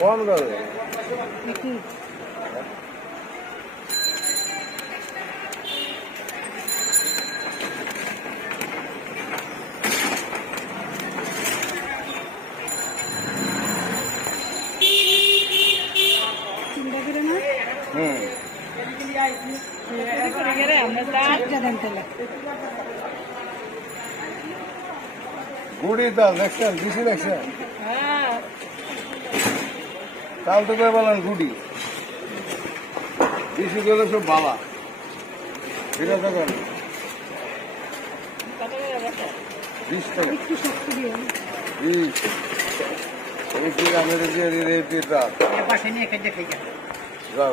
কম দামে চিন্তা করে না। গুড়ি তো বালা। ঠিক আছে কেন বিশ টাকা বিশ খাও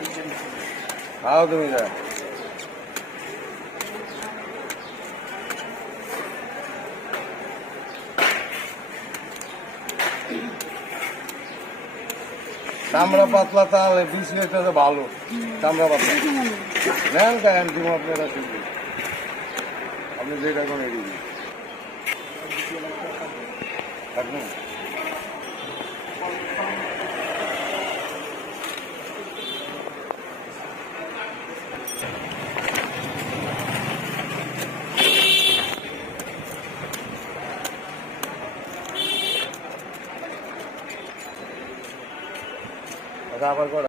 দিচ্ছেন খাও তুমি যা। চামড়া পাতলা তাহলে বিশ লিটার ভালো। চামড়া পাতলা। নেন কেন দিব আপনারা কিন্তু আপনি যেটা কোন এদিকে থাকবেন এটা আবার কর